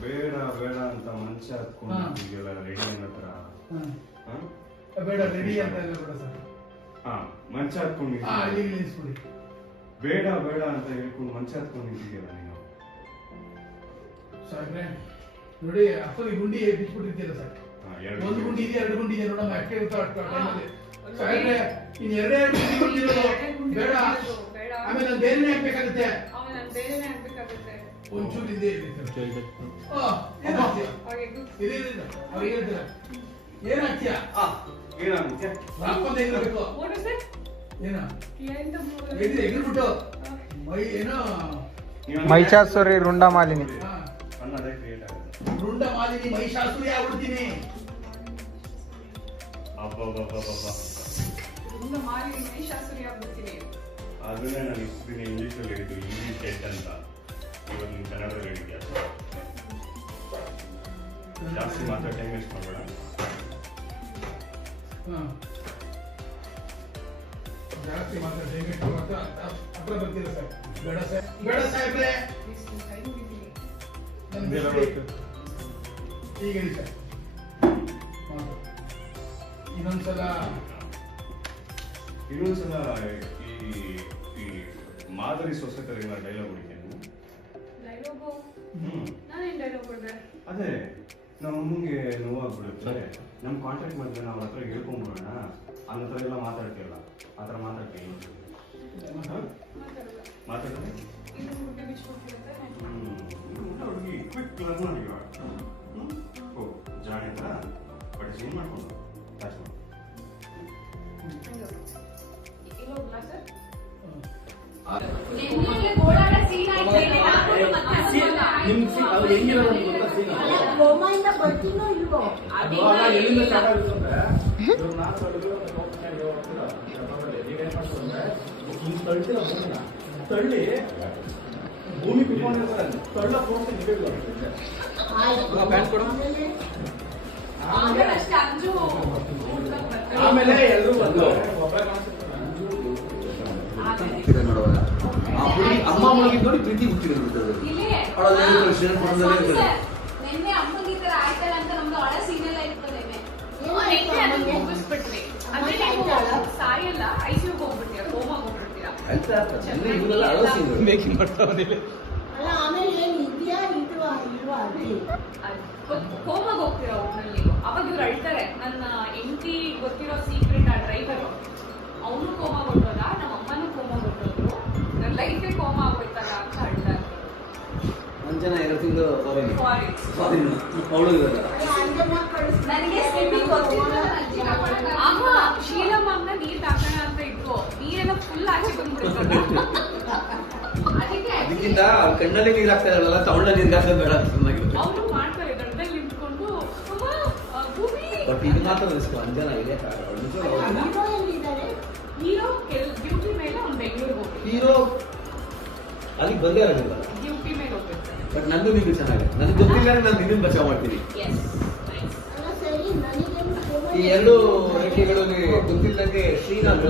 ಬೇಡ ಬೇಡ ಅಂತ ಮನುಷ್ಯ ಹತ್ಕೊಂಡು ಹಾ. ರೆಡಿ ಅನ್ನತ್ರ. ಬೇಡ ರೆಡಿ ಅಂತ ಎಲ್ಲ ಬೇಡ ಸರ್. ಹಾ ಮಂಚ ಹತ್ಕೊಂಡು ನಿಲ್ಲಿಸ್ಬಿಡಿ ಬೇಡ ಬೇಡ ಅಂತ ಹೇಳ್ಕೊಂಡು ಮಂಚ ಹತ್ಕೊಂಡು ನೀನು. ಸಾಕ್ರೆ ನೋಡಿ ಅಷ್ಟೊಂದು ಗುಂಡಿ ಬಿಚ್ಬಿಟ್ಟಿರ್ತೀರ ಸರ್. ಒಂದು ಗುಂಡಿ. ಇದೆ ಎರಡು ಗುಂಡಿ ಇದೆ ನೋಡಮ್ಮ ಅಕ್ಕೆ ಸಾಕ್ರೆ ಇನ್ ಎರಡೇ ಎರಡು ಗುಂಡಿ ಬೇಡ. ಆಮೇಲೆ ನಾನು ಬೇರೆನೇ ಹಾಕ್ಬೇಕಾಗುತ್ತೆ. ಒಂಚೂರು ಏನ್ ಹಾಕ್ತೀಯ? ಏನ್ ಮೈ ಏನೋ? ಮಹಿಷಾಸುರಿ ಕ್ರಿಯೇಟ್ ಆಗುತ್ತೆ. ರುಂಡ ಮಾಲಿನಿ ಮಹಿಷಾಸುರಿ ಆಗ್ಬಿಡ್ತೀನಿ. ಅದನ್ನೇ ನಾನು ಇಂಗ್ಲೀಷಲ್ಲಿ ಹೇಳಿದ್ದು ಇಂಗ್ಲೀಷ್ ಅಂತ. ನೀನು ಕನ್ನಡದಲ್ಲಿ ಹೇಳಿದ್ಯಾ ಜಾಸ್ತಿ ಮಾತ್ರ ಟೈಮ್ ವೇಸ್ಟ್ ಮಾಡಬೇಡ ಜಾಸ್ತಿ ಮಾತ್ರ ಟೈಮ್ ವೇಸ್ಟ್ ಮಾಡ್ತಾ ಹತ್ರ ಬರ್ತೀರ ಸರ್ ಬೇಡ ಸರ್ ಬೇಡ ಸಾಹೇಬ್ರೆ. ಈಗ ಹೇಳಿ ಸರ್. ಇನ್ನೊಂದ್ಸಲ ಇನ್ನೊಂದ್ಸಲ ಈ ಈ ಮಾದರಿ ಸೊಸೈಟರಿನ ಡೈಲಾಗ್ ಹೊಡಿತೀನಿ ನಾನೇನ್ dialogue ಹೊಡ್ದೆ? ಅದೇ ನಮ್ಮ ಅಮ್ಮಂಗೆ ನೋವಾಗ್ಬಿಡುತ್ತೆ. ನಮ್ಮ ಕಾಂಟ್ಯಾಕ್ಟ್ ಮಾಡಿದ್ರೆ ನಾವು ಹತ್ರ ಹೇಳ್ಕೊಂಡ್ಬಿಡೋಣ ಅನ್ನೋ ಹತ್ರ ಎಲ್ಲ ಮಾತಾಡ್ತೀವಲ್ಲ ಆ ಥರ. ಊಟ ಹುಡುಗಿ ಕ್ವಿಕ್ ಲರ್ನ್ ಓ ಜಾಣಿ ಅಂತ ಬಟ್ ಏನು ಮಾಡ್ಕೊಂಡು ಟಚ್ ಮಾಡಿ. ಹಂಗೆ. ಇಲ್ಲಿ ಸರ್? ಭೂಮಿನ. ತಳ್ಳಿ ಭೂಮಿ ಕುತ್ಕೊಂಡಿರ್ತಾರೆ ತಳ್ಳ ಫೋರ್ಸ್ ನಿಮಗೆ ಅಷ್ಟೇ ಅಂಜು ಆಮೇಲೆ ಎಲ್ಲರೂ ಬಂದು ನೋಡುವಾಗ ಆ ಅಮ್ಮ ಮಲಗಿದ್ ನೋಡಿ ಪ್ರೀತಿ ಅಳೋಸಿದ್ರು ಮೇಕಿಂಗ್ ಮಾಡ್ತಾ ಬಂದಿಲ್ಲ ಕೋಮಾಗ ಹೋಗ್ತೀರಾ ಒಟ್ನಲ್ಲಿ ಅವಾಗ ಅಳ್ತಾರೆ ನನ್ನ ಎಂಟಿ ಗೊತ್ತಿರೋ ಸೀಕ್ರೆಟ್ ಆ ಡ್ರೈವರು ಅವನು ಕೋಮಾ ಕೊಟ್ಟೋದ ನಮ್ಮ ಜನ ಎರಡು ತಿಂಗಳು ಫಾರಿನ್ ಫಾರಿನ್ ಅವಳು ಇರಲ್ಲ ಅಲ್ಲ ಅಂಜಮ್ಮ ಕಳಿಸ್ತಾರೆ. ನನಗೆ ಸ್ವಿಮ್ಮಿಂಗ್ ಗೊತ್ತಿಲ್ಲ. ಆಗ ಶೀಲಮ್ಮನ ನೀರ್ ಹಾಕೋಣ ಅಂತ ಇದ್ರು ನೀರೆಲ್ಲ ಫುಲ್ ಆಚೆ ಬಂದ್ಬಿಡ್ತಲ್ಲ ಅದಕ್ಕೆ ಅದಕ್ಕಿಂತ ಕಣ್ಣಲ್ಲಿ ನೀರು ಹಾಕ್ತಾ ಇರಲ್ಲ ತಗೊಂಡ ನೀರು ಹಾಕೋದು ಬೇಡ ಚೆನ್ನಾಗಿರುತ್ತೆ ಅವರು ಮಾಡ್ತಾರೆ ನಿಂತ್ಕೊಂಡು ಬಟ್ ಇದು ಮಾತ್ರ ಒಂದ್ ಇದೆ ಹೀರೋ ಎಲ್ಲಿದ್ದಾರೆ ಹೀರೋ ಡ್ಯೂಟಿ ಮೇಲೆ ಅವ್ನು ಬೆಂಗಳೂರಿಗೆ ಹೀರೋ ಅಲ್ಲಿಗೆ ಬಂದೇ ಇರೋದಿಲ್ಲ. ಬಟ್ ನಂದು ನೀವು ಚೆನ್ನಾಗಿದೆ ನನಗೆ ಗೊತ್ತಿಲ್ಲ ನಾನು ನಿನ್ನ ಬಚಾವ್ ಮಾಡ್ತೀನಿ. ಈ ಎರಡು ರೇಖೆಗಳಲ್ಲಿ ಗೊತ್ತಿಲ್ಲದಂಗೆ ಶ್ರೀನಾಥ್